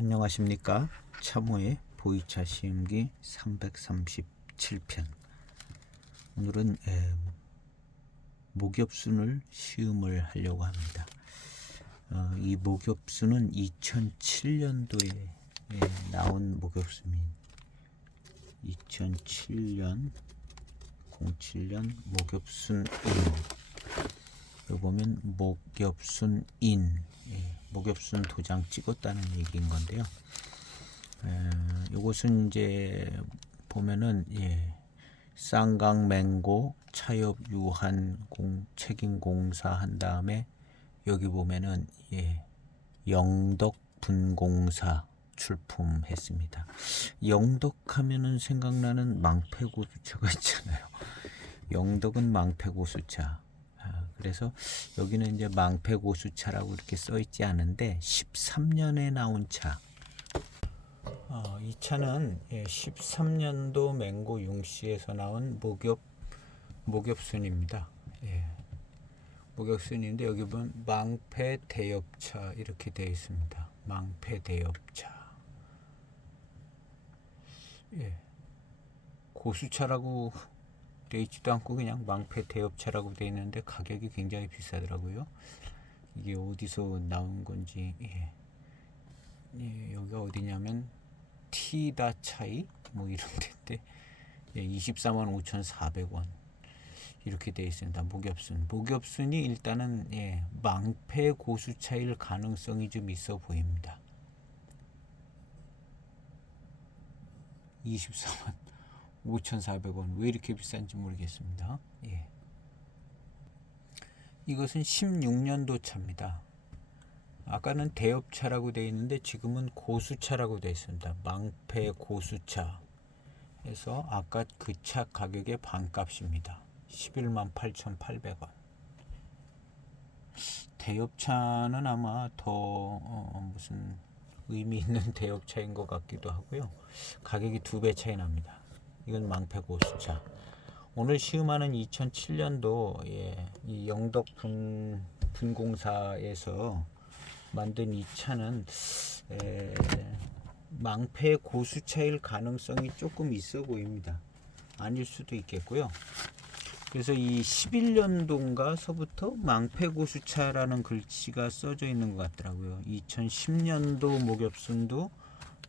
안녕하십니까. 참호의 보이차 시음기 337편. 오늘은 목엽순을 시음을 하려고 합니다. 이 목엽순은 2007년도에 나온 목엽순입니다. 2007년 07년 목엽순인. 여기 보면 목엽순인, 목엽순 도장 찍었다는 얘기인 건데요. 요것은 이제 보면은 쌍강맹고 차엽 유한 책임 공사 한 다음에 여기 보면은 영덕 분공사 출품했습니다. 영덕하면은 생각나는 망패고수차가 있잖아요. 영덕은 망패고수차. 그래서 여기는 이제 망패고수차라고 이렇게 써 있지 않은데 13년에 나온 차. 이 차는 13년도 맹고 융씨에서 나온 목엽순입니다. 목엽순인데 여기 보면 망패 대엽차 이렇게 되어 있습니다. 망패 대엽차. 고수차라고 되어 있지도 않고 그냥 망패 대엽차라고 되어 있는데 가격이 굉장히 비싸더라고요. 이게 어디서 나온 건지. 여기가 어디냐면 티다 차이 뭐 이런 데인데 24만 5,400원 이렇게 되어 있습니다. 목엽순이 일단은 망패 고수차일 가능성이 좀 있어 보입니다. 24만 5,400원 왜 이렇게 비싼지 모르겠습니다. 이것은 16년도 차입니다. 아까는 대엽차라고 되어 있는데 지금은 고수차라고 되어 있습니다. 망패 고수차 해서 아까 그 차 가격의 반값입니다. 11만 8,800원. 대엽차는 아마 더 무슨 의미 있는 대엽차인 것 같기도 하고요. 가격이 2배 차이 납니다. 이건 망패 고수차. 오늘 시음하는 2007년도 이 영덕 분공사에서 만든 이 차는 망패 고수차일 가능성이 조금 있어 보입니다. 아닐 수도 있겠고요. 그래서 이 11년도인가서부터 망패 고수차라는 글씨가 써져 있는 것 같더라고요. 2010년도 목엽순도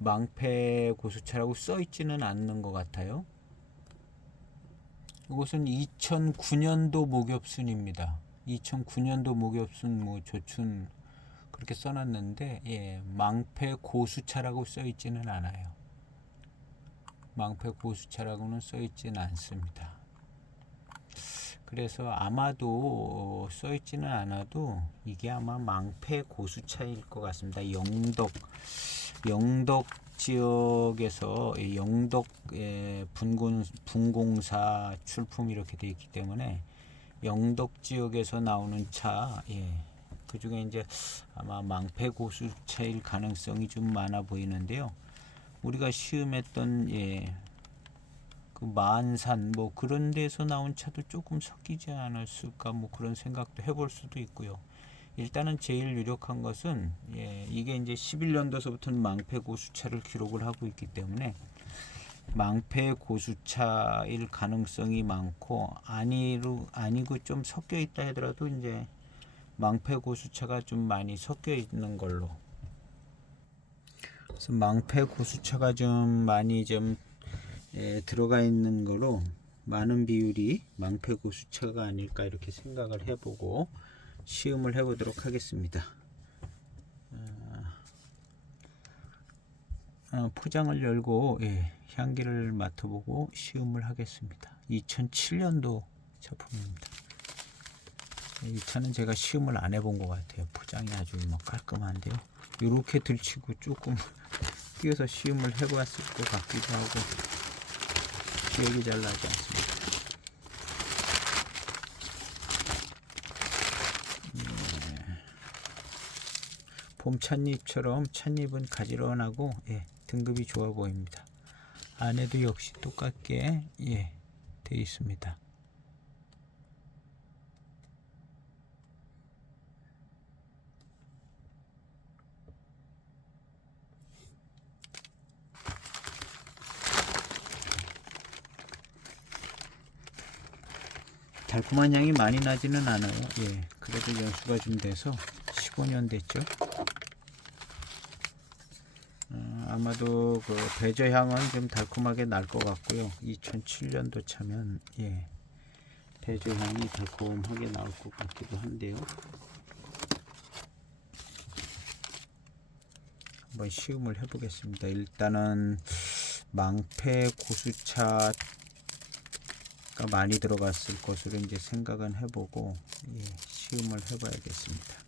망패 고수차라고 써 있지는 않는 것 같아요. 이것은 2009년도 목엽순입니다. 2009년도 목엽순 뭐 조춘 그렇게 써놨는데 망패 고수차라고 써 있지는 않아요. 망패 고수차라고는 써 있지는 않습니다. 그래서 아마도 써 있지는 않아도 이게 아마 망패 고수차일 것 같습니다. 영덕 지역에서 영덕 분공사 출품 이렇게 되어 있기 때문에 영덕 지역에서 나오는 차, 그 중에 이제 아마 망패 고수차일 가능성이 좀 많아 보이는데요. 우리가 시음했던 그 만산 뭐 그런 데서 나온 차도 조금 섞이지 않았을까 뭐 그런 생각도 해볼 수도 있고요. 일단은 제일 유력한 것은 이게 이제 11년도서부터는 망패 고수차를 기록을 하고 있기 때문에 망패 고수차일 가능성이 많고 아니고 좀 섞여 있다 하더라도 이제 망패 고수차가 좀 많이 섞여 있는 걸로. 그래서 망패 고수차가 좀 많이 좀 들어가 있는 거로 많은 비율이 망패 고수차가 아닐까 이렇게 생각을 해보고 시음을 해보도록 하겠습니다. 포장을 열고 향기를 맡아보고 시음을 하겠습니다. 2007년도 작품입니다. 이 차는 제가 시음을 안 해본 것 같아요. 포장이 아주 뭐 깔끔한데요. 이렇게 들치고 조금 띄어서 시음을 해봤을 것 같기도 하고 기억이 잘 나지 않습니다. 봄 찻잎처럼 찻잎은 가지런하고 등급이 좋아 보입니다. 안에도 역시 똑같게 되어 있습니다. 달콤한 향이 많이 나지는 않아요. 예, 그래도 연수가 좀 돼서 15년 됐죠. 아마도 그 배저 향은 좀 달콤하게 날 것 같고요. 2007년도 차면 예, 배저 향이 달콤하게 나올 것 같기도 한데요. 한번 시음을 해보겠습니다. 일단은 망패 고수차가 많이 들어갔을 것으로 이제 생각은 해보고 예, 시음을 해봐야겠습니다.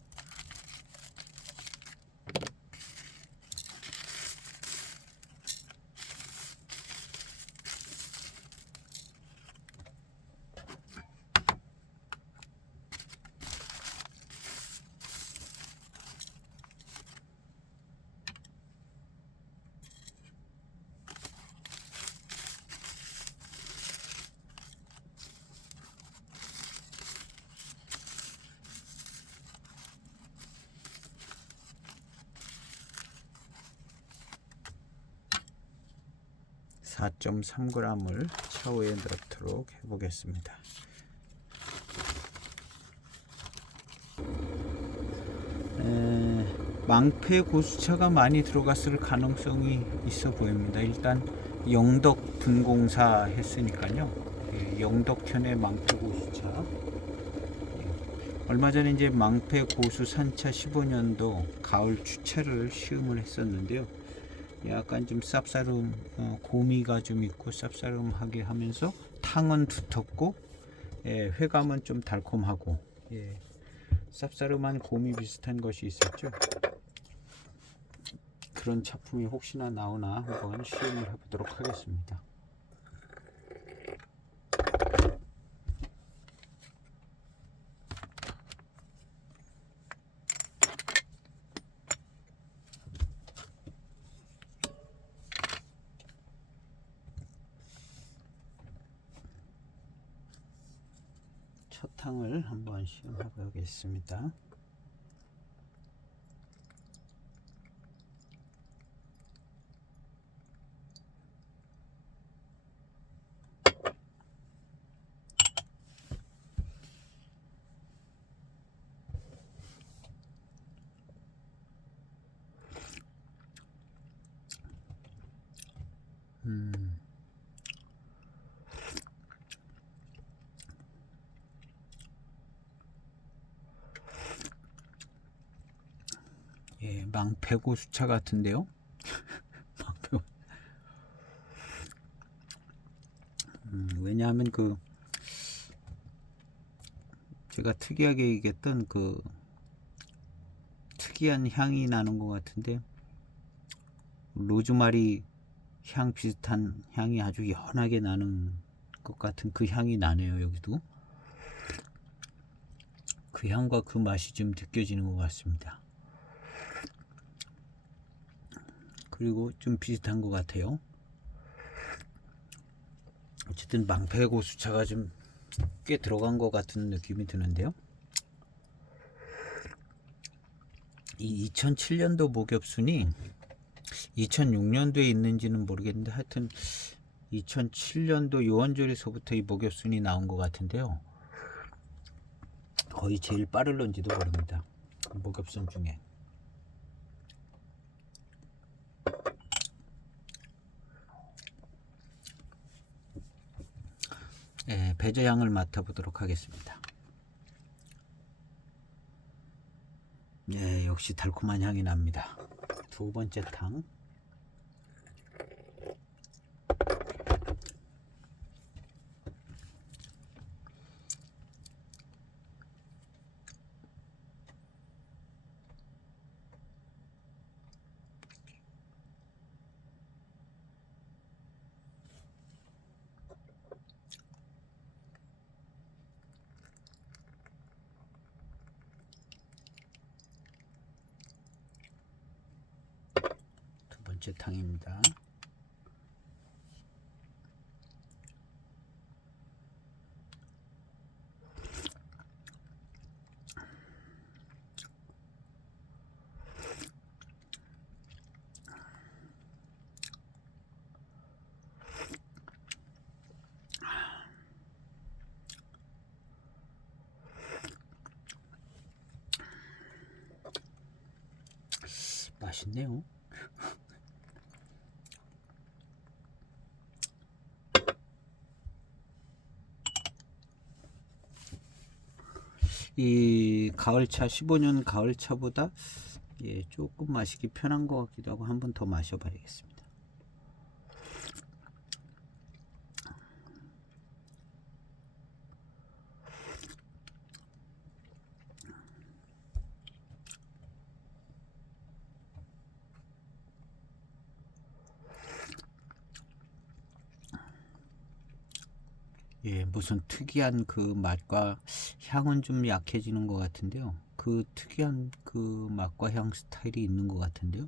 (4.3g을) 차후에 넣도록 해보겠습니다. 망패 고수차가 많이 들어갔을 가능성이 있어 보입니다. 일단 영덕 분공사 했으니까요. 예, 영덕현의 망패 고수차. 예, 얼마 전에 이제 망패 고수 산차 15년도 가을 추채를 시음을 했었는데요. 약간 좀 쌉싸름, 고미가 좀 있고 쌉싸름하게 하면서 탕은 두텁고 예, 회감은 좀 달콤하고 예, 쌉싸름한 고미 비슷한 것이 있었죠. 그런 작품이 혹시나 나오나 한번 시음을 해보도록 하겠습니다. 첫 탕을 한번 시음해 보겠습니다. 예, 망패고 수차 같은데요. 왜냐하면 그 제가 특이하게 얘기했던 그 특이한 향이 나는 것 같은데 로즈마리 향 비슷한 향이 아주 연하게 나는 것 같은 그 향이 나네요. 여기도 그 향과 그 맛이 좀 느껴지는 것 같습니다. 그리고 좀 비슷한 것 같아요. 어쨌든 망패 고수차가 좀 꽤 들어간 것 같은 느낌이 드는데요. 이 2007년도 목엽순이 2006년도에 있는지는 모르겠는데 하여튼 2007년도 요원조리서부터 이 목엽순이 나온 것 같은데요. 거의 제일 빠를런지도 모릅니다. 목엽순 중에. 예, 배저향을 맡아보도록 하겠습니다. 예, 역시 달콤한 향이 납니다. 두 번째 탕. 두 번째 탕입니다. 맛있네요. 이 가을차 15년 가을차보다 조금 마시기 편한 것 같기도 하고 한 번 더 마셔봐야겠습니다. 무슨 특이한 그 맛과 향은 좀 약해지는 것 같은데요. 그 특이한 그 맛과 향 스타일이 있는 것 같은데요.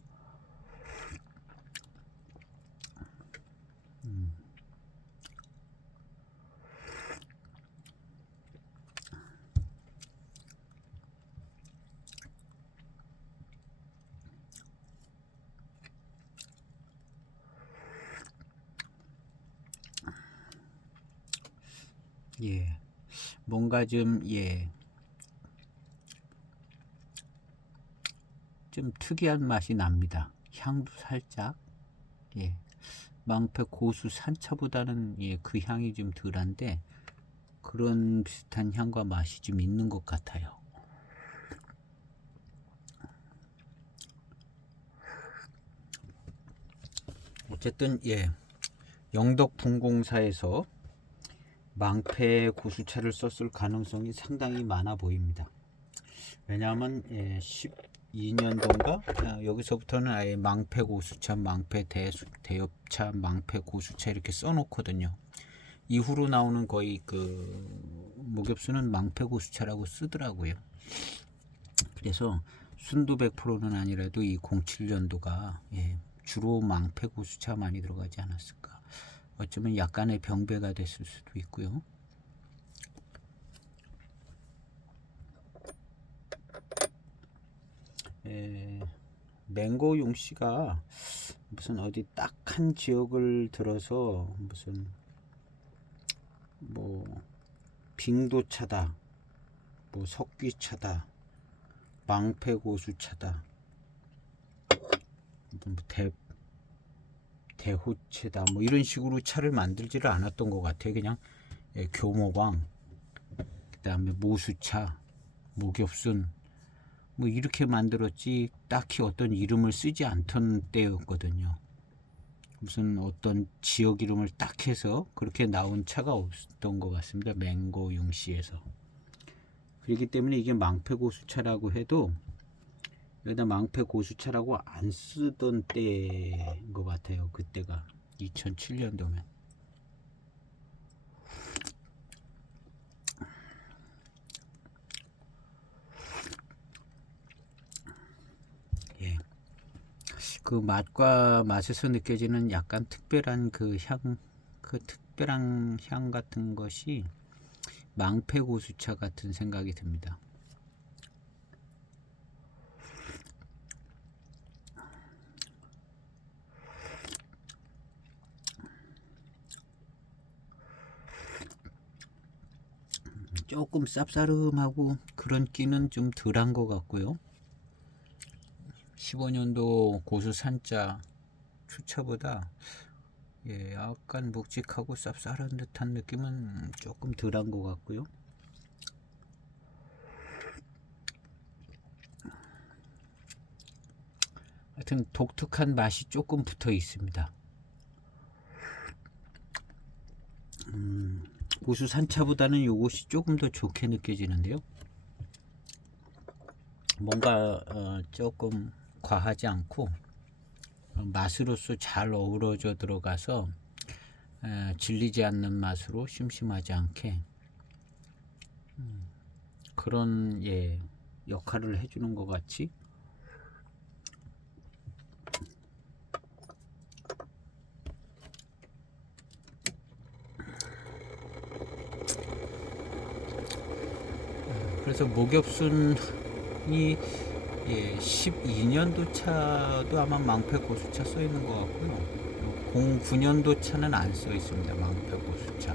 뭔가 좀 특이한 맛이 납니다. 향도 살짝, 망패 고수 산차보다는 그 향이 좀 덜한데 그런 비슷한 향과 맛이 좀 있는 것 같아요. 어쨌든 영덕분공사에서 망패 고수차를 썼을 가능성이 상당히 많아 보입니다. 왜냐하면 12년도인가 여기서부터는 아예 망패 고수차, 망패 대엽차, 망패 고수차 이렇게 써놓거든요. 이후로 나오는 거의 그 목엽수는 망패 고수차라고 쓰더라고요. 그래서 순도 100%는 아니라도 이 07년도가 주로 망패 고수차 많이 들어가지 않았을까. 어쩌면 약간의 병배가 됐을 수도 있고요. 맹고 용씨가 무슨 어디 딱 한 지역을 들어서 무슨 뭐 빙도차다, 뭐 석귀차다, 망패고수차다, 뭐 대호체다, 뭐 이런 식으로 차를 만들지를 않았던 것 같아요. 그냥 교모방, 그 다음에 모수차, 목엽순 뭐 이렇게 만들었지 딱히 어떤 이름을 쓰지 않던 때였거든요. 무슨 어떤 지역 이름을 딱 해서 그렇게 나온 차가 없었던 것 같습니다. 맹고 용시에서. 그렇기 때문에 이게 망패고수차라고 해도 여기다 망패고수차라고 안 쓰던 때인 것 같아요. 그때가 2007년도면. 그 맛과 맛에서 느껴지는 약간 특별한 그 특별한 향 같은 것이 망패고수차 같은 생각이 듭니다. 조금 쌉싸름하고 그런 끼는 좀 덜한 것 같고요. 15년도 고수산자 추차보다 약간 묵직하고 쌉쌀한 듯한 느낌은 조금 덜한 것 같고요. 하여튼 독특한 맛이 조금 붙어 있습니다. 고수 산차보다는 요것이 조금 더 좋게 느껴지는데요. 뭔가 조금 과하지 않고 맛으로서 잘 어우러져 들어가서 질리지 않는 맛으로 심심하지 않게 그런 역할을 해주는 것 같이 그래서 목엽순이 12년도 차도 아마 망패 고수차 써 있는 것 같고요. 09년도 차는 안 써 있습니다. 망패 고수차.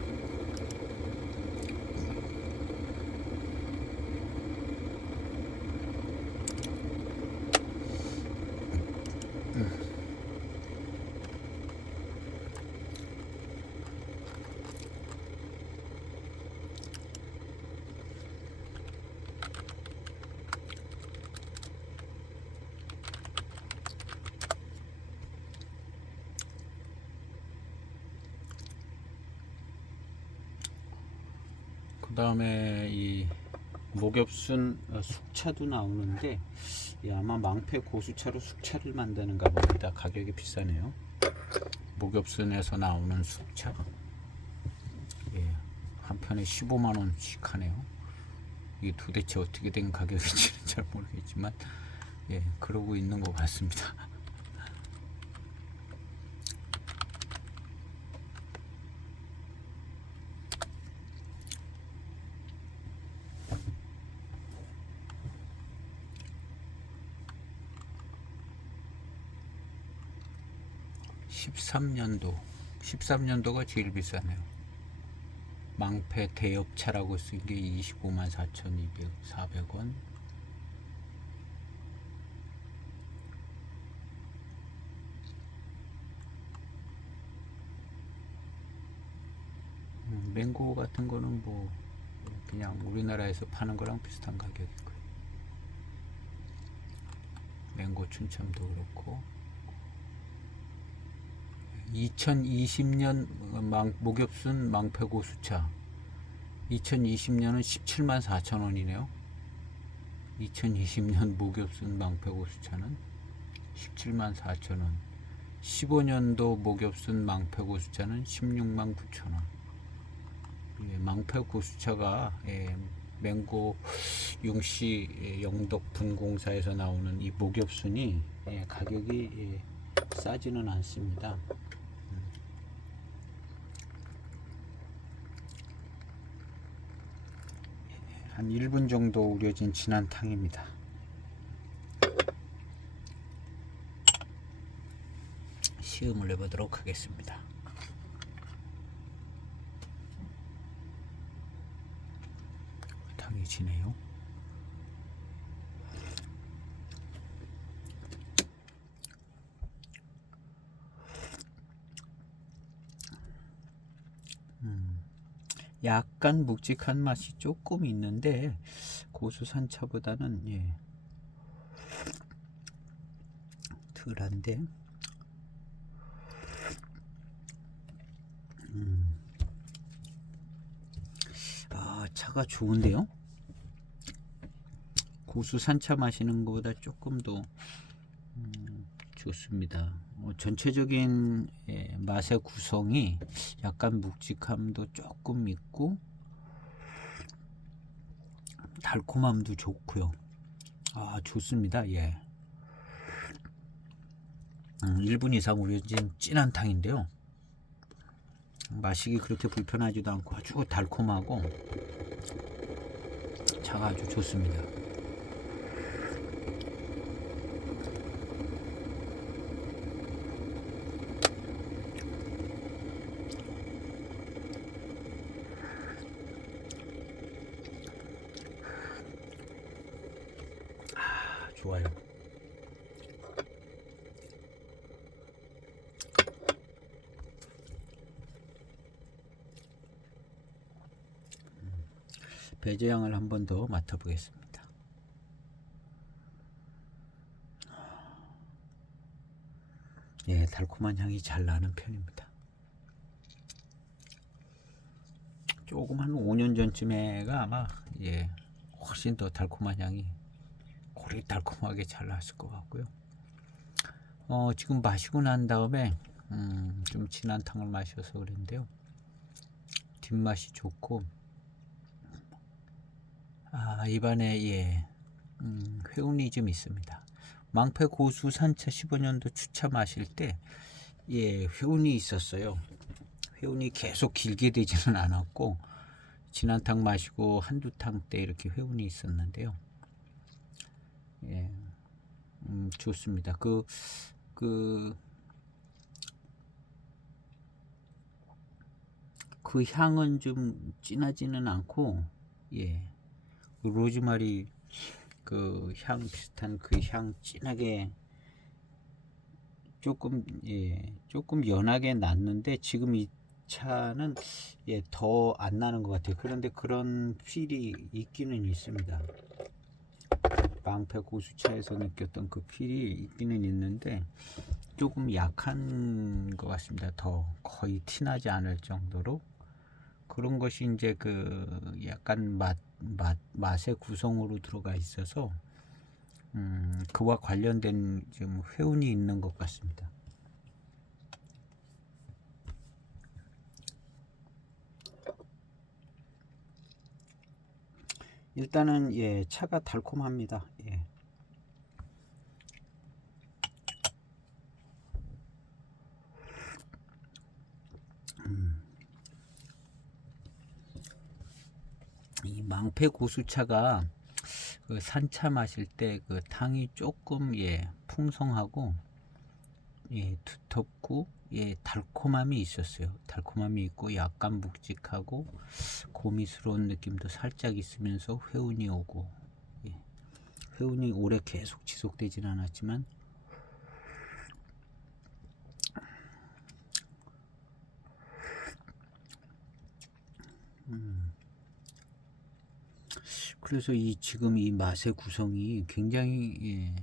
그다음에 이 목엽순 숙차도 나오는데 아마 망패 고수차로 숙차를 만드는가 봅니다. 가격이 비싸네요. 목엽순에서 나오는 숙차, 한 편에 15만원씩 하네요. 이게 도대체 어떻게 된 가격인지는 잘 모르겠지만 그러고 있는 것 같습니다. 13년도가 제일 비싸네요. 망패 대엽차라고 쓴 게 25만 4,400원. 맹고 같은 거는 뭐 그냥 우리나라에서 파는 거랑 비슷한 가격이고요. 맹고 춘첨도 그렇고 2020년 목엽순 망패고수차 2020년은 17만 4천원이네요. 2020년 목엽순 망패고수차는 17만 4천원. 15년도 목엽순 망패고수차는 16만 9천원. 망패고수차가 맹고 용시 영덕 분공사에서 나오는 이 목엽순이 가격이 싸지는 않습니다. 한 1분 정도 우려진 진한 탕입니다. 시음을 해보도록 하겠습니다. 탕이 지네요. 약간 묵직한 맛이 조금 있는데 고수산차보다는 덜한데 차가 좋은데요. 고수산차 마시는 것보다 조금 더 좋습니다. 전체적인 맛의 구성이 약간 묵직함도 조금 있고 달콤함도 좋고요. 좋습니다. 1분 이상 우려진 진한 탕인데요. 마시기 그렇게 불편하지도 않고 아주 달콤하고 차가 아주 좋습니다. 좋아요. 배제향을 한 번 더 맡아보겠습니다. 달콤한 향이 잘 나는 편입니다. 조금 한 5년 전쯤에가 아마 훨씬 더 달콤한 향이 고리달콤하게 잘 났을 것 같고요. 지금 마시고 난 다음에 좀 진한 탕을 마셔서 그런데요. 뒷맛이 좋고 입안에 회운이 좀 있습니다. 망패 고수 산차 15년도 추차 마실 때 회운이 있었어요. 회운이 계속 길게 되지는 않았고 진한 탕 마시고 한두 탕 때 이렇게 회운이 있었는데요. 좋습니다. 그 향은 좀 진하지는 않고 로즈마리 그 향 비슷한 그 향 진하게 조금 연하게 났는데 지금 이 차는 더 안 나는 것 같아요. 그런데 그런 필이 있기는 있습니다. 망패 고수차에서 느꼈던 그 필이 있기는 있는데 조금 약한 것 같습니다. 더 거의 티나지 않을 정도로 그 그런 것이 이제 그 약간 맛의 구성으로 들어가 있어서 그와 관련된 좀 회운이 있는 것 같습니다. 일단은 예, 차가 달콤합니다. 예. 이 망패 고수차가 그 산차 마실 때 그 당이 조금 예, 풍성하고 예, 두텁고 예, 달콤함이 있었어요. 달콤함이 있고 약간 묵직하고 고미스러운 느낌도 살짝 있으면서 회운이 오고 예, 회운이 오래 계속 지속되진 않았지만 그래서 이 지금 이 맛의 구성이 굉장히 예,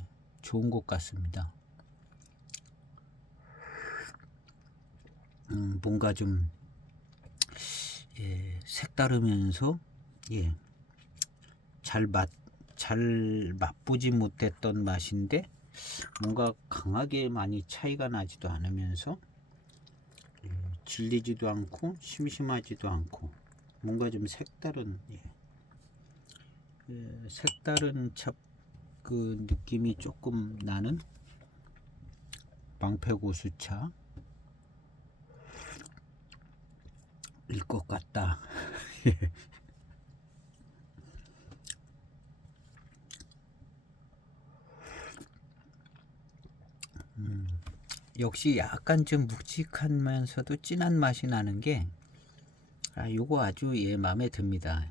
좋은 것 같습니다. 뭔가 좀 예, 색다르면서 예, 잘 맛보지 못했던 맛인데 뭔가 강하게 많이 차이가 나지도 않으면서 예, 질리지도 않고 심심하지도 않고 뭔가 좀 색다른 예, 예, 색다른 그 느낌이 조금 나는 망패고수차 일 것 같다. 역시 약간 좀 묵직하면서도 진한 맛이 나는 게 요거 아주 예, 마음에 듭니다.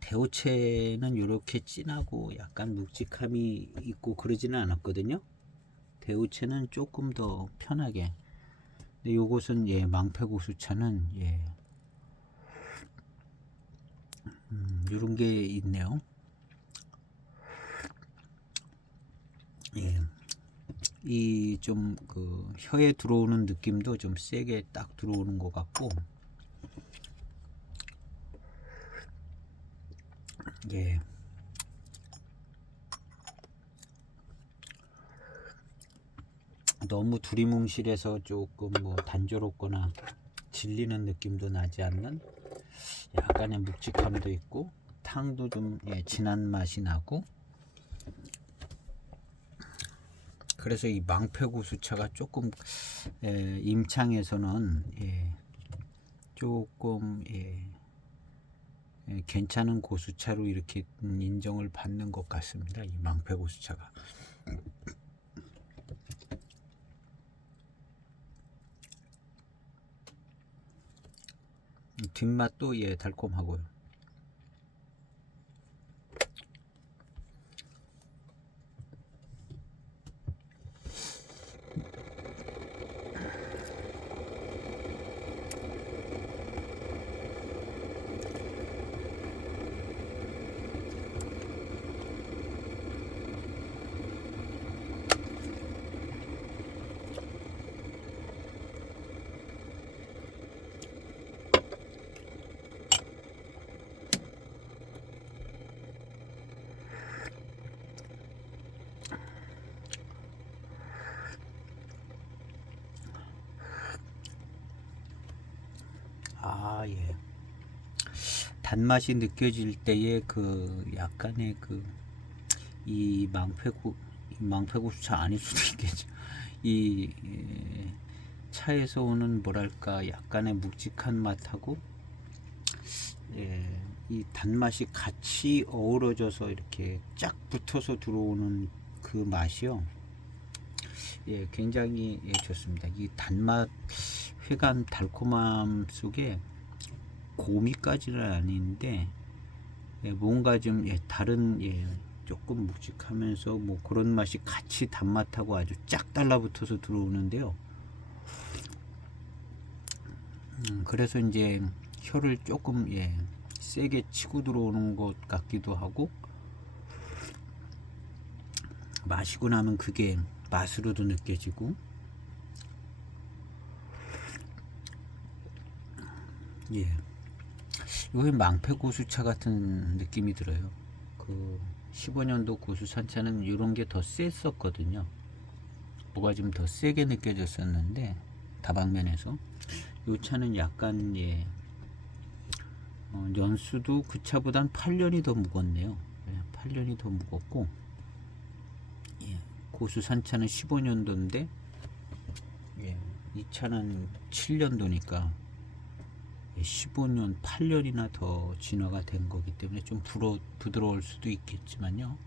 대오체는 이렇게 진하고 약간 묵직함이 있고 그러지는 않았거든요. 대오체는 조금 더 편하게. 근데 요것은 예, 망패고수차는 예, 요런 게 있네요. 예. 이 좀 그 혀에 들어오는 느낌도 좀 세게 딱 들어오는 것 같고 예. 너무 두리뭉실해서 조금 뭐 단조롭거나 질리는 느낌도 나지 않는 약간의 묵직함도 있고 탕도 좀 예, 진한 맛이 나고 그래서 이 망패고수차가 조금 예, 임창에서는 예, 조금 예, 예, 괜찮은 고수차로 이렇게 인정을 받는 것 같습니다. 이 망패고수차가. 뒷맛도 예, 달콤하고요. 아, 예. 단맛이 느껴질 때의 그 약간의 그 이 망패고수차 아닐 수도 있겠죠. 이 예, 차에서 오는 뭐랄까 약간의 묵직한 맛하고 예, 이 단맛이 같이 어우러져서 이렇게 쫙 붙어서 들어오는 그 맛이요. 예, 굉장히 예, 좋습니다. 이 단맛, 회감, 달콤함 속에 고미까지는 아닌데 예, 뭔가 좀 예, 다른 예, 조금 묵직하면서 뭐 그런 맛이 같이 단맛하고 아주 쫙 달라붙어서 들어오는데요. 그래서 이제 혀를 조금 예, 세게 치고 들어오는 것 같기도 하고 마시고 나면 그게 맛으로도 느껴지고 예. 이거 망패 고수차 같은 느낌이 들어요. 그 15년도 고수산차는 이런 게 더 셌었거든요. 뭐가 좀 더 세게 느껴졌었는데 다방면에서 이 차는 약간 예, 연수도 그 차보단 8년이 더 무겁네요. 예, 8년이 더 무겁고 예, 고수산차는 15년도인데 예, 이 차는 7년도니까 15년, 8년이나 더 진화가 된 거기 때문에 좀 부드러울 수도 있겠지만요.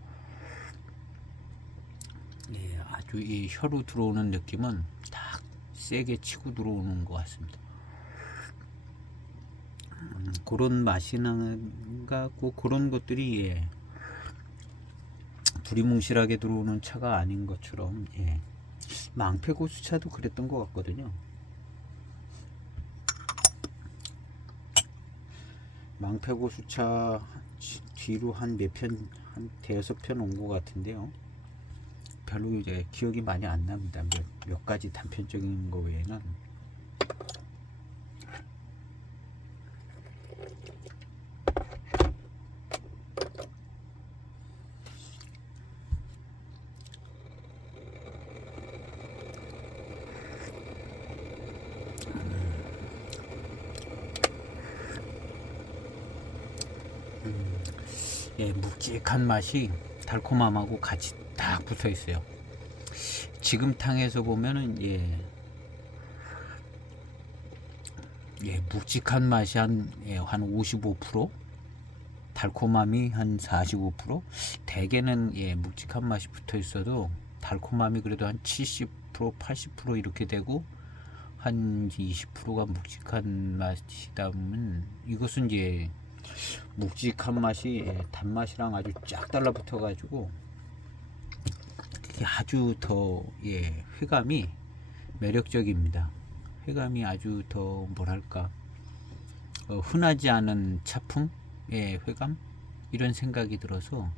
예, 아주 이 혀로 들어오는 느낌은 딱 세게 치고 들어오는 것 같습니다. 그런 맛이 나고 그런 것들이 예, 두리뭉실하게 들어오는 차가 아닌 것처럼 예, 망패고수차도 그랬던 것 같거든요. 망패고수차 뒤로 한 몇 편, 한 대여섯 편 온 것 같은데요. 별로 이제 기억이 많이 안 납니다. 몇 가지 단편적인 거 외에는. 예, 묵직한 맛이 달콤함하고 같이 딱 붙어 있어요. 지금 탕에서 보면은 묵직한 맛이 한 55%, 달콤함이 한 45%, 대개는 묵직한 맛이 붙어 있어도 달콤함이 그래도 한 70%, 80% 이렇게 되고 한 20%가 묵직한 맛이다면 이것은 이제 묵직한 맛이 단맛이랑 아주 쫙 달라붙어 가지고 아주 더 회감이 매력적입니다. 회감이 아주 더 뭐랄까 흔하지 않은 차품의 회감 이런 생각이 들어서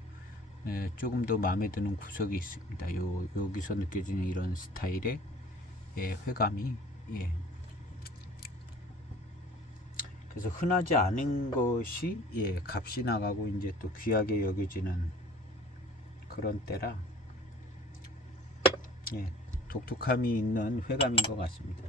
조금 더 마음에 드는 구석이 있습니다. 여기서 느껴지는 이런 스타일의 회감이 그래서 흔하지 않은 것이 값이 나가고 이제 또 귀하게 여겨지는 그런 때라 독특함이 있는 회감인 것 같습니다.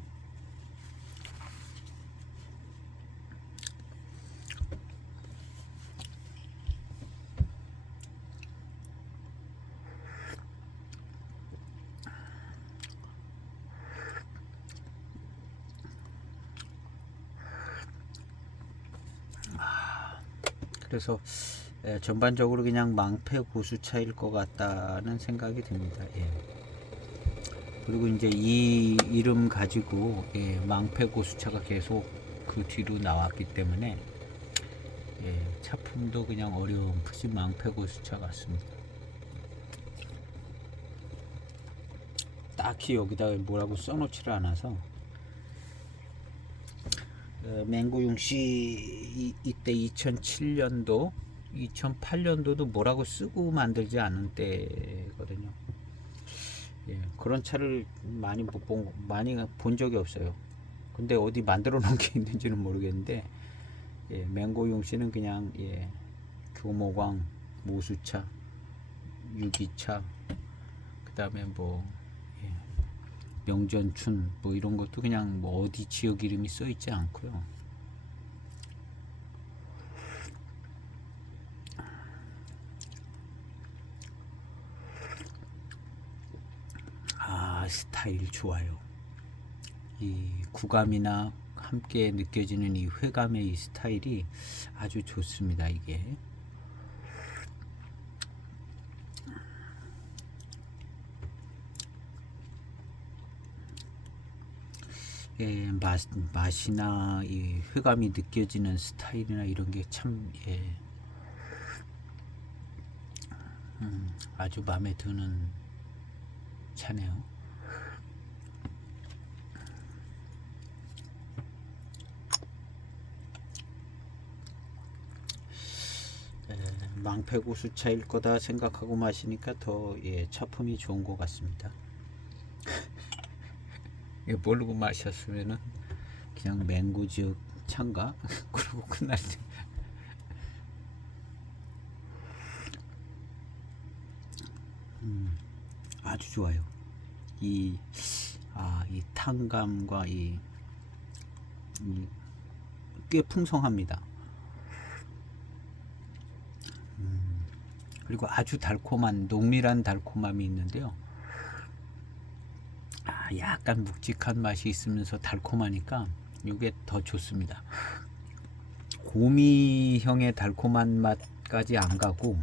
그래서 전반적으로 그냥 망패 고수차일 것 같다는 생각이 듭니다. 그리고 이제 이 이름 가지고 망패 고수차가 계속 그 뒤로 나왔기 때문에 차품도 그냥 어렴풋이 망패 고수차 같습니다. 딱히 여기다 뭐라고 써놓지를 않아서 맹구융씨 이때 2007년도 2008년도도 뭐라고 쓰고 만들지 않은 때거든요. 그런 차를 많이 본 적이 없어요. 근데 어디 만들어 놓은 게 있는지는 모르겠는데 맹구융씨는 그냥 교모광, 모수차, 유기차, 그 다음에 뭐 명전춘 뭐 이런 것도 그냥 뭐 어디 지역 이름이 써 있지 않고요. 스타일 좋아요. 이 구감이나 함께 느껴지는 이 회감의 이 스타일이 아주 좋습니다. 이게 맛이나 이 회감이 느껴지는 스타일이나 이런 게 참 아주 마음에 드는 차네요. 망패고수차일 거다 생각하고 마시니까 더 차품이 좋은 것 같습니다. 모르고 마셨으면은 그냥 맹구즙 차인가? 그러고 끝날 때. 아주 좋아요. 이 탄감과 꽤 풍성합니다. 그리고 아주 달콤한 농밀한 달콤함이 있는데요. 약간 묵직한 맛이 있으면서 달콤하니까 이게 더 좋습니다. 고미형의 달콤한 맛까지 안 가고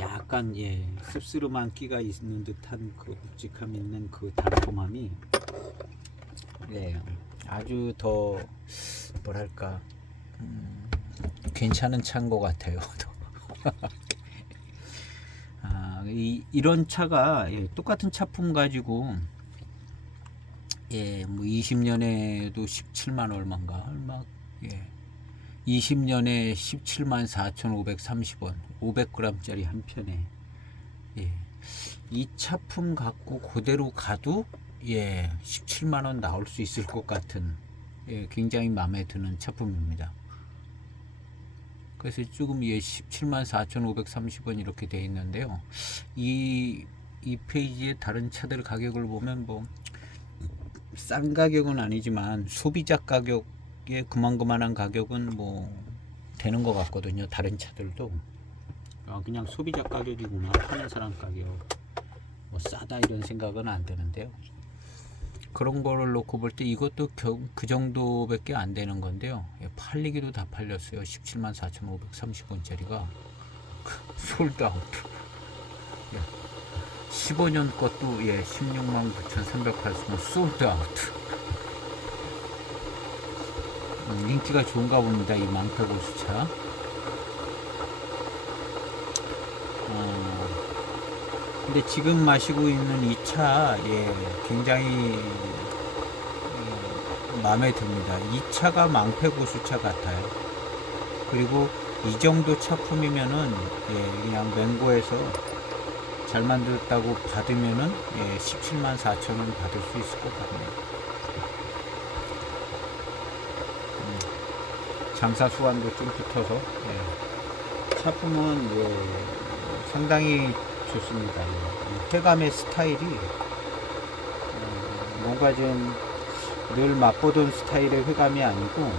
약간 씁쓸한 끼가 있는 듯한 그 묵직함 있는 그 달콤함이 아주 더 뭐랄까 괜찮은 차인 것 같아요. 이런 차가 똑같은 차품 가지고 뭐 20년에도 17만 얼마인가 20년에 17만 4,530원 500g짜리 한 편에 이 차품 갖고 그대로 가도 17만원 나올 수 있을 것 같은 굉장히 마음에 드는 차품입니다. 그래서 조금 17만 4,530원 이렇게 되어 있는데요. 이 페이지에 다른 차들 가격을 보면 뭐 싼 가격은 아니지만 소비자 가격에 그만한 가격은 뭐 되는 것 같거든요. 다른 차들도 그냥 소비자 가격이구나, 파는 사람 가격 뭐 싸다 이런 생각은 안 드는데요. 그런 거를 놓고 볼 때 이것도 그 정도밖에 안 되는 건데요. 팔리기도 다 팔렸어요. 17만 4,530원짜리가 솔드 아웃. 15년 것도 16만 9,380원 솔드 아웃. 인기가 좋은가 봅니다. 이 망패고수차. 근데 지금 마시고 있는 이 차 굉장히 마음에 듭니다. 이 차가 망패고수차 같아요. 그리고 이 정도 차품이면은 그냥 맹고에서 잘 만들었다고 받으면은 17만 4천원 받을 수 있을 것 같네요. 장사 수완도 좀 붙어서 차품은 상당히 좋습니다. 회감의 스타일이 뭔가 좀 늘 맛보던 스타일의 회감이 아니고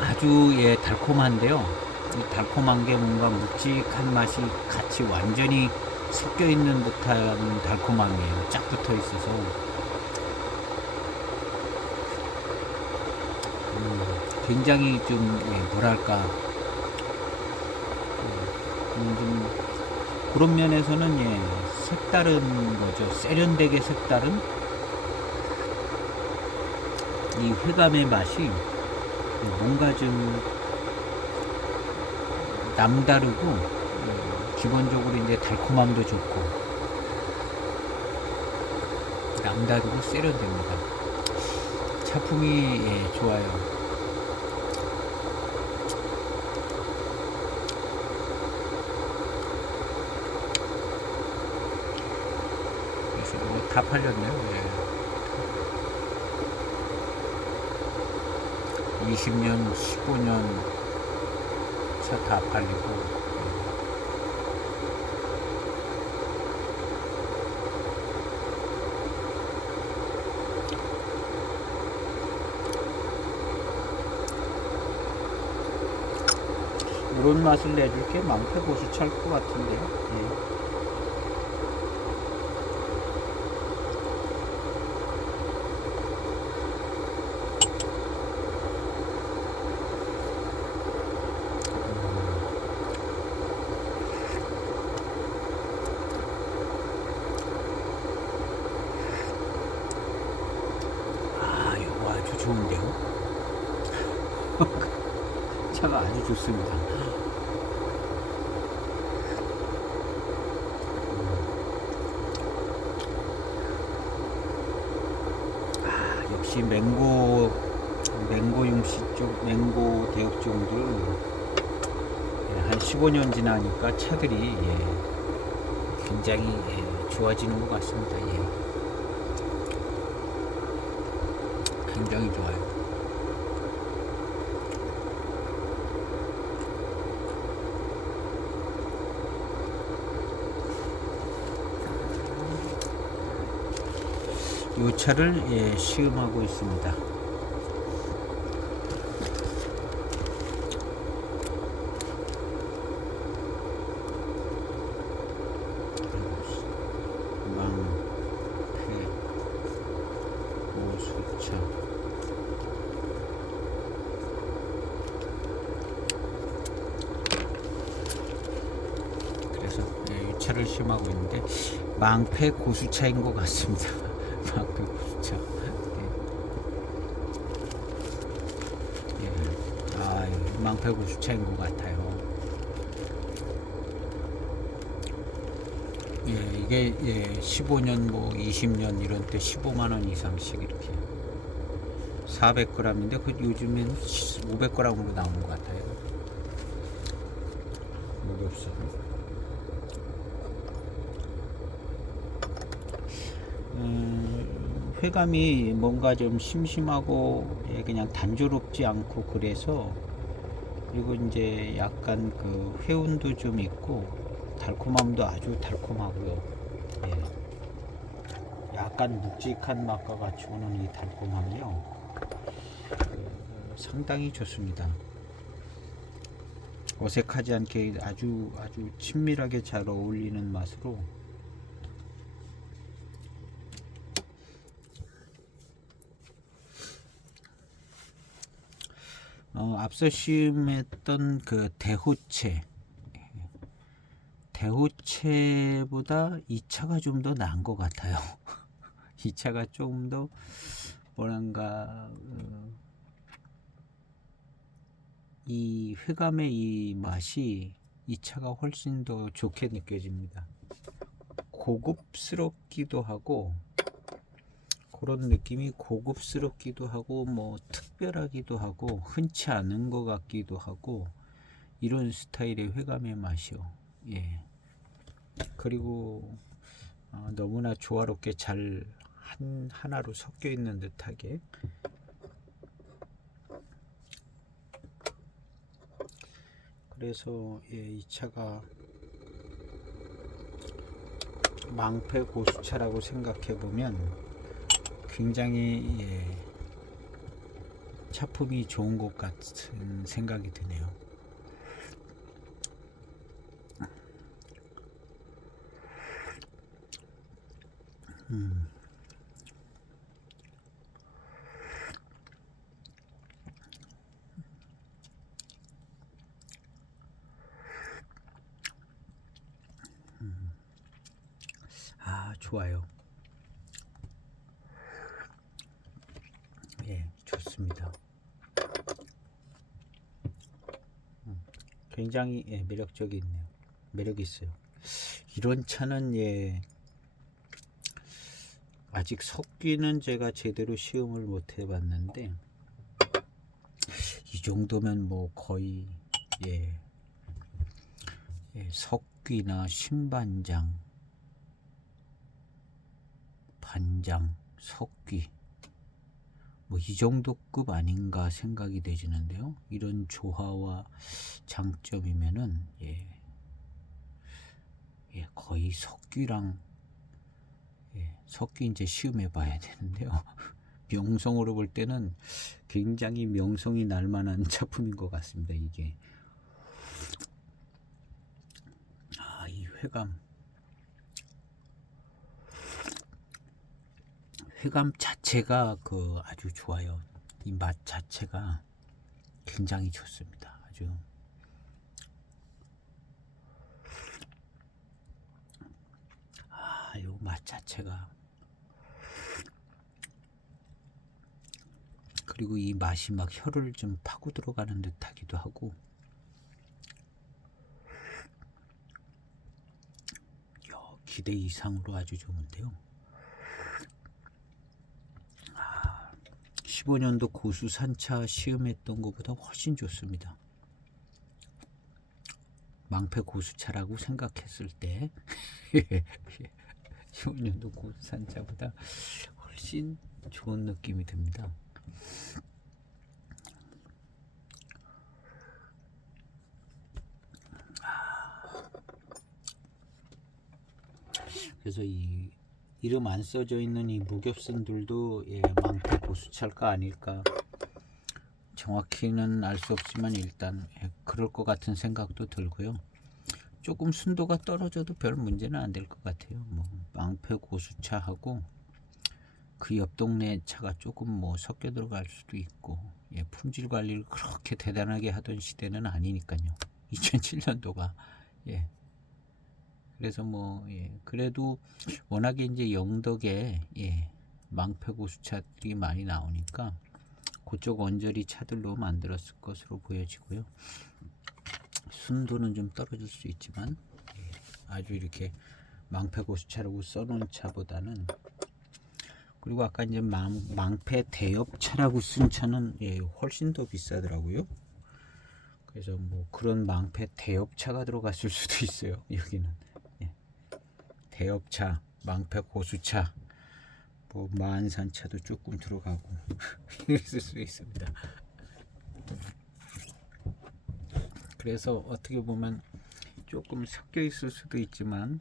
아주 달콤한데요. 이 달콤한 게 뭔가 묵직한 맛이 같이 완전히 섞여 있는 듯한 달콤함이에요. 쫙 붙어 있어서 굉장히 좀 뭐랄까 좀 그런 면에서는 색다른 거죠. 세련되게 색다른 이 회감의 맛이 뭔가 좀 남다르고 기본적으로 이제 달콤함도 좋고 남다르고 세련됩니다. 차품이 좋아요. 다 팔렸네요. 20년, 15년 차 다 팔리고 이런 맛을 내줄 게 망패고수차일 것 같은데요. 이거 아주 좋은데요. 차가 아주 좋습니다. 역시 맹고 융씨 쪽, 맹고 대역 쪽들 한 15년 지나니까 차들이 굉장히 좋아지는 것 같습니다. 굉장히 좋아요. 이 차를 시음하고 있습니다. 망패 고수차. 그래서 이 차를 시음하고 있는데 망패 고수차인 것 같습니다. 망패 고수차. 망패 고수차인 것 같아요. 이게 15년 뭐 20년 이런 때 15만원 이상씩 이렇게 400g인데 그 요즘엔 500g으로 나오는 것 같아요. 무겁소. 회감이 뭔가 좀 심심하고 그냥 단조롭지 않고 그래서, 그리고 이제 약간 그 회운도 좀 있고 달콤함도 아주 달콤하고요. 약간 묵직한 맛과 같이 오는 이 달콤함이요, 상당히 좋습니다. 어색하지 않게 아주 친밀하게 잘 어울리는 맛으로. 앞서 시음했던 그 대호체보다 이 차가 좀 더 나은 것 같아요. 이 차가 조금 더 뭐랄까 이 회감의 이 맛이 이 차가 훨씬 더 좋게 느껴집니다. 고급스럽기도 하고, 그런 느낌이 고급스럽기도 하고 뭐 특별하기도 하고 흔치 않은 것 같기도 하고, 이런 스타일의 회감의 맛이요. 그리고 너무나 조화롭게 잘 하나로 섞여 있는 듯하게. 그래서 이 차가 망패 고수차라고 생각해 보면 굉장히 차품이 좋은 것 같은 생각이 드네요. 좋아요. 좋습니다. 굉장히 매력적이네요. 매력 있어요. 이런 차는 아직 석귀는 제가 제대로 시음을 못 해봤는데, 이 정도면 뭐 거의 석귀나 신반장, 반장, 석귀 뭐 이 정도급 아닌가 생각이 되지는데요. 이런 조화와 장점이면은 거의 석귀랑 석귀 이제 시음해 봐야 되는데요. 명성으로 볼 때는 굉장히 명성이 날 만한 작품인 것 같습니다. 이게 이 회감 자체가 아주 좋아요. 이 맛 자체가 굉장히 좋습니다. 아주 이 맛 자체가. 그리고 이 맛이 막 혀를 좀 파고 들어가는 듯하기도 하고, 기대 이상으로 아주 좋은데요. 15년도 고수 산차 시음했던 것보다 훨씬 좋습니다. 망패 고수차라고 생각했을 때 15년도 국산차보다 훨씬 좋은 느낌이 듭니다. 그래서 이 이름 안 써져 있는 이 무겹순들도 망패 고수차일까 아닐까 정확히는 알 수 없지만 일단 그럴 것 같은 생각도 들고요. 조금 순도가 떨어져도 별 문제는 안 될 것 같아요. 뭐 망패 고수차하고 그 옆 동네 차가 조금 뭐 섞여 들어갈 수도 있고, 품질 관리를 그렇게 대단하게 하던 시대는 아니니까요. 2007년도가 그래서 뭐 그래도 워낙에 이제 영덕에 망패 고수차들이 많이 나오니까 그쪽 언저리 차들로 만들었을 것으로 보여지고요. 순도는 좀 떨어질 수 있지만 아주 이렇게 망패 고수차라고 써놓은 차보다는, 그리고 아까 이제 망패 대엽차라고 쓴 차는 훨씬 더 비싸더라고요. 그래서 뭐 그런 망패 대엽차가 들어갔을 수도 있어요. 여기는 대엽차, 망패 고수차, 뭐 만산차도 조금 들어가고 이랬을 수 있습니다. 그래서 어떻게 보면 조금 섞여 있을 수도 있지만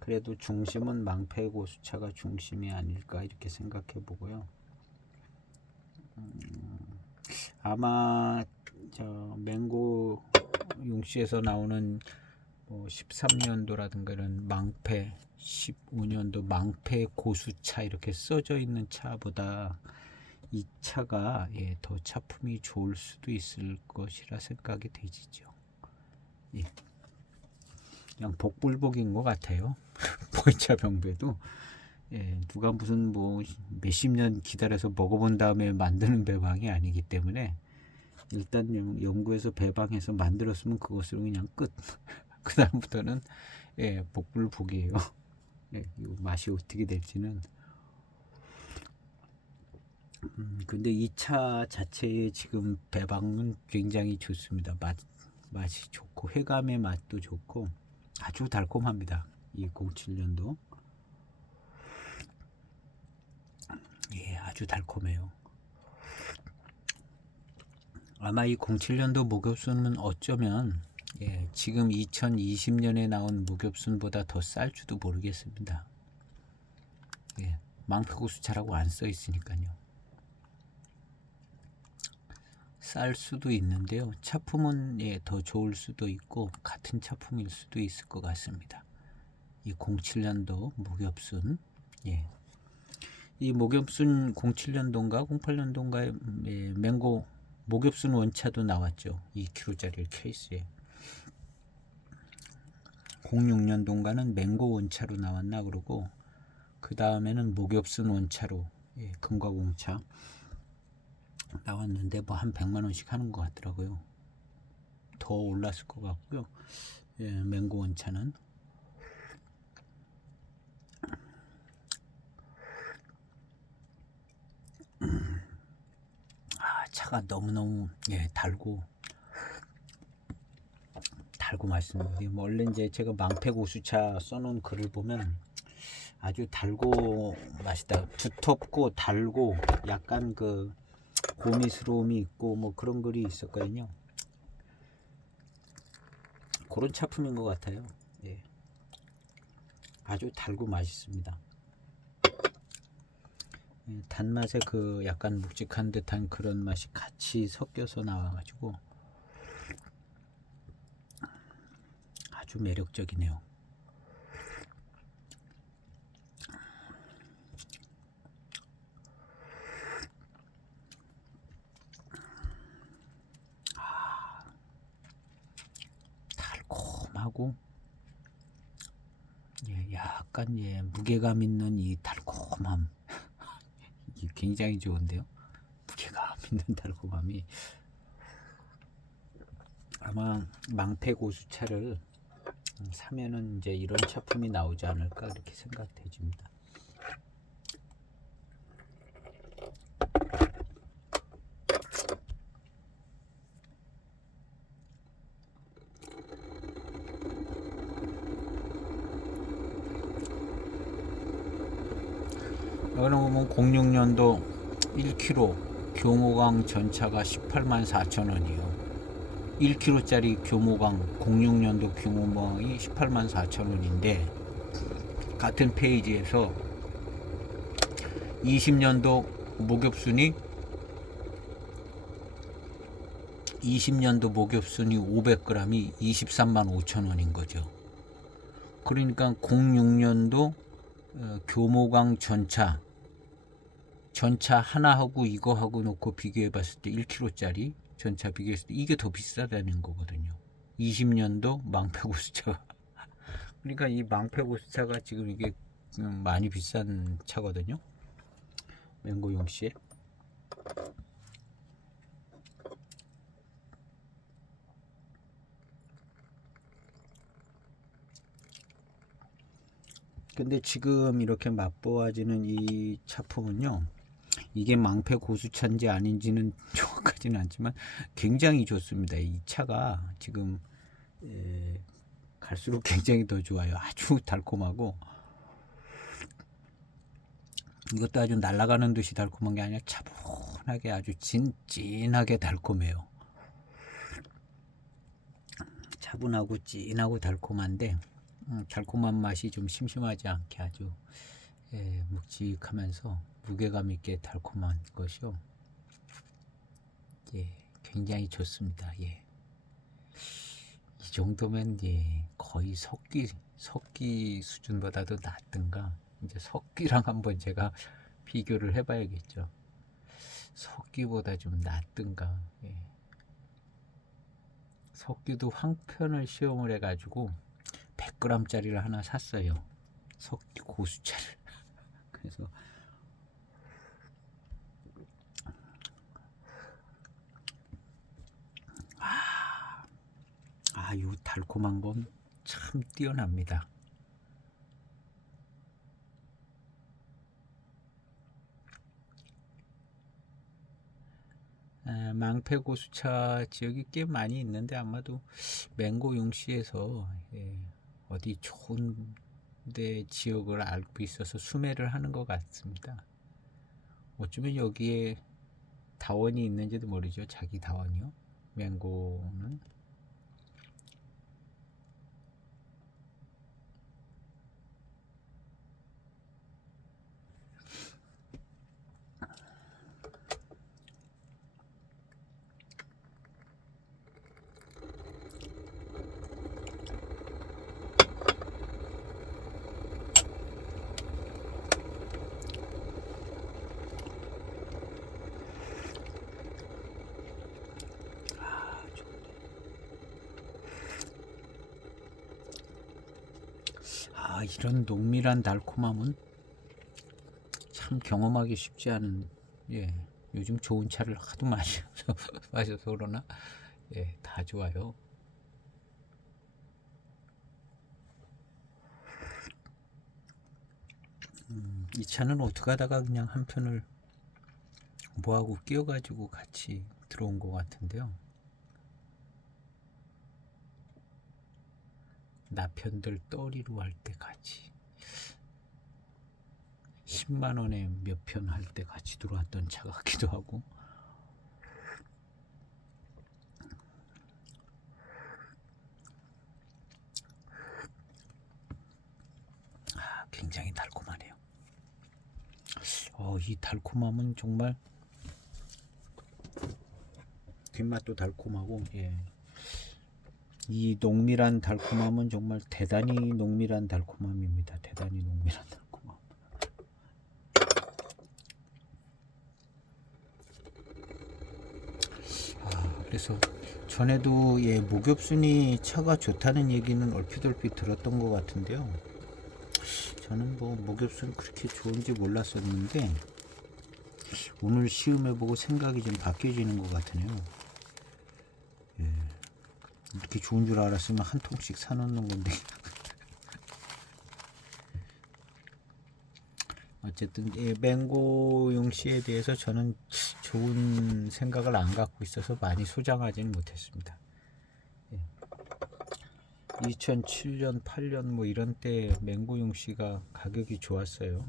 그래도 중심은 망패 고수차가 중심이 아닐까 이렇게 생각해 보고요. 아마 저 맹고 용씨에서 나오는 뭐 13년도라든가 이런 망패 15년도 망패 고수차 이렇게 써져 있는 차보다 이 차가 더 차품이 좋을 수도 있을 것이라 생각이 되지죠. 그냥 복불복인 것 같아요. 보이차 병배도 누가 무슨 뭐 몇십 년 기다려서 먹어본 다음에 만드는 배방이 아니기 때문에 일단 연구해서 배방해서 만들었으면 그것으로 그냥 끝. 그 다음부터는 복불복이에요. 이 맛이 어떻게 될지는. 근데 이 차 자체의 지금 배방은 굉장히 좋습니다. 맛이 좋고 회감의 맛도 좋고 아주 달콤합니다. 이 07년도 아주 달콤해요. 아마 이 07년도 무겹순은 어쩌면 지금 2020년에 나온 무겹순보다 더 쌀지도 모르겠습니다. 망패 고수차라고 안 써 있으니까요. 쌀 수도 있는데요. 차품은 더 좋을 수도 있고 같은 차품일 수도 있을 것 같습니다. 이 07년도 무겹순, 이 무겹순 07년도인가 08년도인가에 맹고 무겹순 원차도 나왔죠. 2kg짜리 케이스에. 06년도인가는 맹고 원차로 나왔나 그러고 그 다음에는 무겹순 원차로 금과공차 나왔는데 뭐 한 100만원씩 하는 것 같더라고요. 더 올랐을 것 같고요. 맹고 원차는 차가 너무너무 달고 맛있습니다. 원래 이제 제가 망패 고수차 써놓은 글을 보면 아주 달고 맛있다, 두텁고 달고 약간 그 고미스러움이 있고 뭐 그런 글이 있었거든요. 그런 차품인 것 같아요. 아주 달고 맛있습니다. 단맛에 그 약간 묵직한 듯한 그런 맛이 같이 섞여서 나와가지고 아주 매력적이네요. 달콤하고 약간 무게감 있는 이 달콤함 이게 굉장히 좋은데요. 무게감 있는 달콤함이 아마 망패 고수차를 사면은 이제 이런 차품이 나오지 않을까 그렇게 생각되집니다. 이런 거 보면 06년도 1kg 교모강 전차가 18만 4천 원이요. 1kg짜리 교모강 06년도 교모강이 18만 4천 원인데 같은 페이지에서 20년도 목엽순이 500g이 23만 5천 원인 거죠. 그러니까 06년도 교모강 전차 하나하고 이거하고 놓고 비교해 봤을 때 1kg짜리 전차 비교했을 때 이게 더 비싸다는 거거든요. 20년도 망패고수차가 그러니까 이 망패고수차가 지금 이게 많이 비싼 차거든요. 맹고용씨에. 근데 지금 이렇게 맛보아지는 이 차품은요, 이게 망패 고수차인지 아닌지는 정확하지는 않지만 굉장히 좋습니다. 이 차가 지금 갈수록 굉장히 더 좋아요. 아주 달콤하고, 이것도 아주 날아가는 듯이 달콤한 게 아니라 차분하게 아주 진하게 달콤해요. 차분하고 진하고 달콤한데 달콤한 맛이 좀 심심하지 않게 아주 묵직하면서 무게감 있게 달콤한 것이요. 굉장히 좋습니다. 이 정도면 거의 석기 수준보다도 낫든가. 이제 석기랑 한번 제가 비교를 해봐야겠죠. 석기보다 좀 낫든가. 석기도 황편을 시험을 해가지고 100g짜리를 하나 샀어요. 석기 고수차를. 그래서 이 달콤한 건 참 뛰어납니다. 망패고수차 지역이 꽤 많이 있는데 아마도 맹고용시에서 어디 좋은 데 지역을 알고 있어서 수매를 하는 것 같습니다. 어쩌면 여기에 다원이 있는지도 모르죠. 자기 다원이요. 맹고는 이런 농밀한 달콤함은 참 경험하기 쉽지 않은 요즘 좋은 차를 하도 마셔서 그러나 다 좋아요. 이 차는 어떻게 하다가 그냥 한 편을 뭐하고 끼워가지고 같이 들어온 것 같은데요. 나편들 떠리로 할 때 같이 10만원에 몇 편 할 때 같이 들어왔던 차 같기도 하고. 굉장히 달콤하네요. 이 달콤함은 정말 뒷맛도 달콤하고 이 농밀한 달콤함은 정말 대단히 농밀한 달콤함입니다. 대단히 농밀한 달콤함. 그래서 전에도 목엽순이 차가 좋다는 얘기는 얼핏 들었던 것 같은데요. 저는 목엽순이 그렇게 좋은지 몰랐었는데 오늘 시음해보고 생각이 좀 바뀌어지는 것 같으네요. 이렇게 좋은 줄 알았으면 한 통씩 사놓는 건데. 어쨌든 맹고용씨에 대해서 저는 좋은 생각을 안 갖고 있어서 많이 소장하지는 못했습니다. 2007년 8년 이런 때 맹고용씨가 가격이 좋았어요.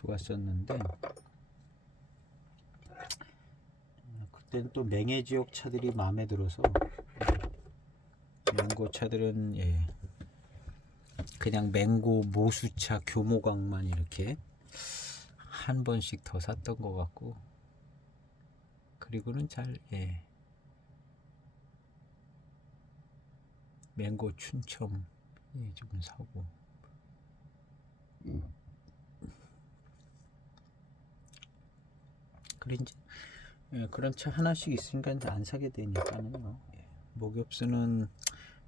좋았었는데 그때는 또 맹해 지역 차들이 마음에 들어서 맹고 차들은 그냥 맹고 모수차 교모광만 이렇게 한 번씩 더 샀던 것 같고, 그리고는 맹고 춘첨 좀 사고. 그래 이제 그런 차 하나씩 있으니까 이제 안 사게 되니까는요. 목엽수는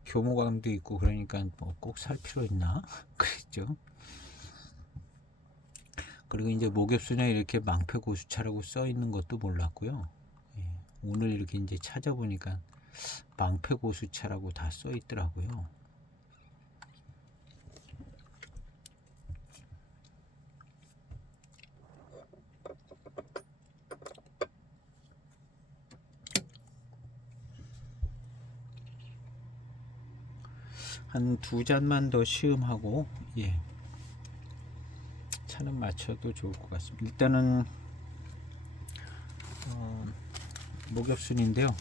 교모감도 있고 그러니까 뭐 꼭 살 필요 있나 그랬죠. 그리고 이제 목엽수냐 이렇게 망패 고수차라고 써 있는 것도 몰랐고요. 오늘 이렇게 이제 찾아보니까 망패 고수차라고 다 써 있더라고요. 한 두 잔만 더 시음하고 차는 맞춰도 좋을 것 같습니다. 일단은 목엽순인데요.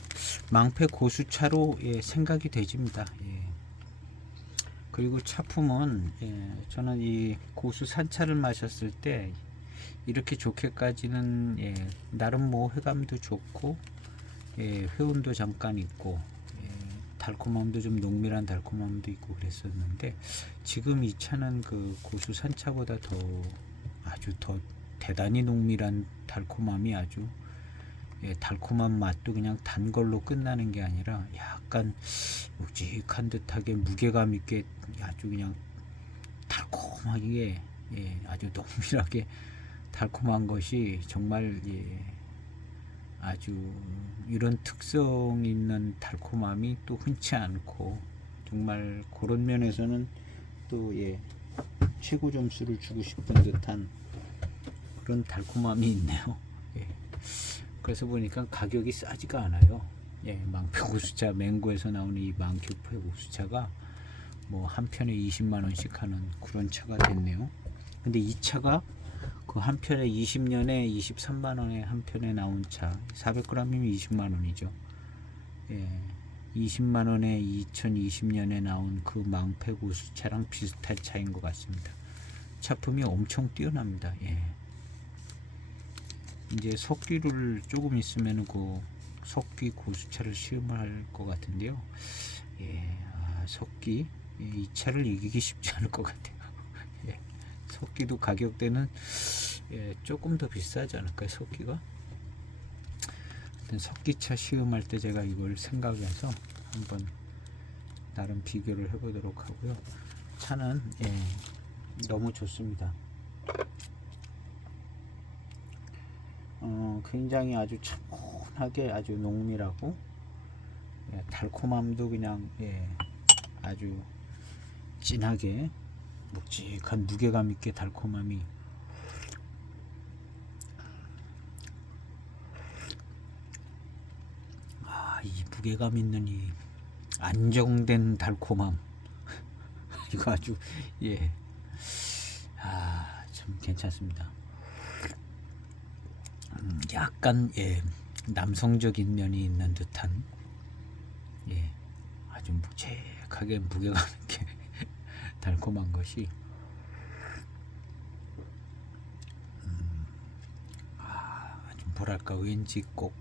망패 고수차로 생각이 되집니다. 그리고 차품은 저는 이 고수 산차를 마셨을 때 이렇게 좋게까지는 나름 뭐 회감도 좋고 회온도 잠깐 있고 달콤함도 좀 농밀한 달콤함도 있고 그랬었는데, 지금 이 차는 그 고수 산차보다 아주 더 대단히 농밀한 달콤함이 아주 달콤한 맛도 그냥 단 걸로 끝나는 게 아니라 약간 묵직한 듯하게 무게감 있게 아주 그냥 달콤하게 아주 농밀하게 달콤한 것이 정말 아주 이런 특성 있는 달콤함이 또 흔치 않고, 정말 그런 면에서는 또 최고 점수를 주고 싶은 듯한 그런 달콤함이 있네요. 그래서 보니까 가격이 싸지가 않아요. 망패 고수차, 맹고에서 나오는 이 망패 고수차가 뭐 한 편에 20만 원씩 하는 그런 차가 됐네요. 근데 이 차가 그 한 편에 20년에 23만 원에 한 편에 나온 차, 400g이면 20만 원이죠. 20만 원에 2020년에 나온 그 망패 고수차랑 비슷한 차인 것 같습니다. 차품이 엄청 뛰어납니다. 이제 석기를 조금 있으면 그 석기 고수차를 시음을 할 것 같은데요. 석기 이 차를 이기기 쉽지 않을 것 같아요. 석기도 가격대는 조금 더 비싸지 않을까요? 석기가 석기차 시음할 때 제가 이걸 생각해서 한번 나름 비교를 해보도록 하고요. 차는 너무 좋습니다. 굉장히 아주 차분하게 아주 농밀하고 달콤함도 그냥 아주 진하게 묵직한 무게감 있게 달콤함이 이 무게감 있는 이 안정된 달콤함 이거 아주 참 괜찮습니다. 약간 남성적인 면이 있는 듯한 아주 묵직하게 무게감 있게 달콤한 것이 아주 뭐랄까 왠지 꼭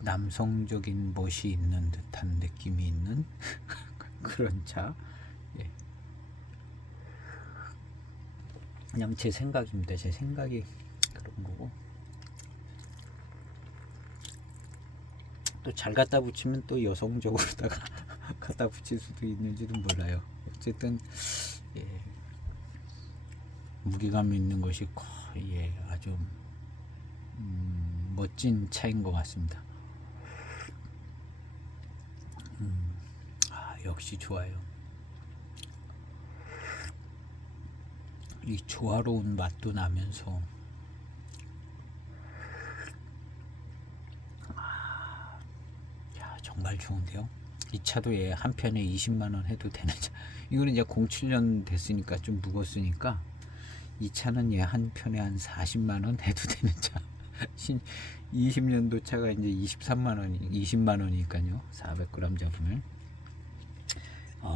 남성적인 멋이 있는 듯한 느낌이 있는 그런 차. 그냥 제 생각입니다. 제 생각이 그런 거고, 또 잘 갖다 붙이면 또 여성적으로다가 갖다 붙일 수도 있는지도 몰라요. 어쨌든 무게감 있는 것이 아주 멋진 차인 것 같습니다. 역시 좋아요. 이 조화로운 맛도 나면서 정말 좋은데요. 이 차도 한 편에 20만 원 해도 되는 차. 이거는 이제 07년 됐으니까 좀 묵었으니까 이 차는 예, 한 편에 한 40만 원 해도 되는 차. 20년도 차가 이제 23만 원이 20만 원이니까요. 400g 잡으면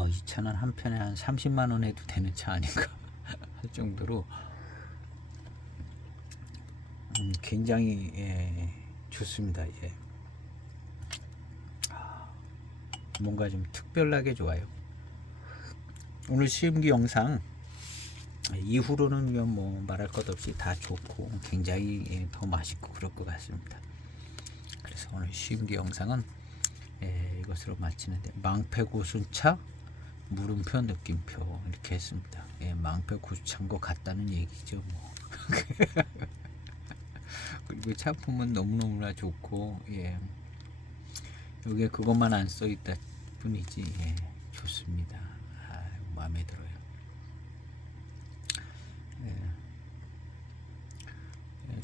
이 차는 한 편에 한 30만 원 해도 되는 차 아닌가 할 정도로 굉장히 예, 좋습니다. 예. 뭔가 좀 특별하게 좋아요. 오늘 시음기 영상 이후로는 뭐 말할 것 없이 다 좋고 굉장히 예, 더 맛있고 그럴 것 같습니다. 그래서 오늘 시음기 영상은 예, 이것으로 마치는데 망패고순차 물음표 느낌표 이렇게 했습니다. 예, 망패고순차인 것 같다는 얘기죠. 뭐. 그리고 차품은 너무너무나 좋고 예, 여기에 그것만 안 써있다 뿐이지 예, 좋습니다. 마음에 들어요.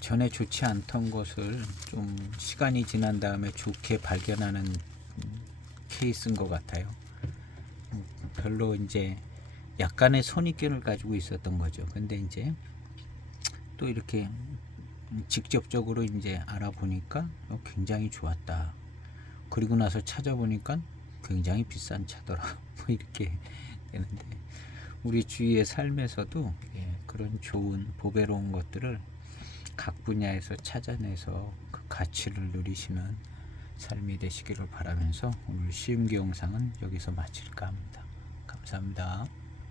전에 좋지 않던 것을 좀 시간이 지난 다음에 좋게 발견하는 케이스인 것 같아요. 별로 이제 약간의 선입견을 가지고 있었던 거죠. 근데 이제 또 이렇게 직접적으로 이제 알아보니까 굉장히 좋았다. 그리고 나서 찾아보니까 굉장히 비싼 차더라. 뭐 이렇게 되는데 우리 주위의 삶에서도 예, 그런 좋은 보배로운 것들을 각 분야에서 찾아내서 그 가치를 누리시는 삶이 되시기를 바라면서 오늘 시음기 영상은 여기서 마칠까 합니다. 감사합니다.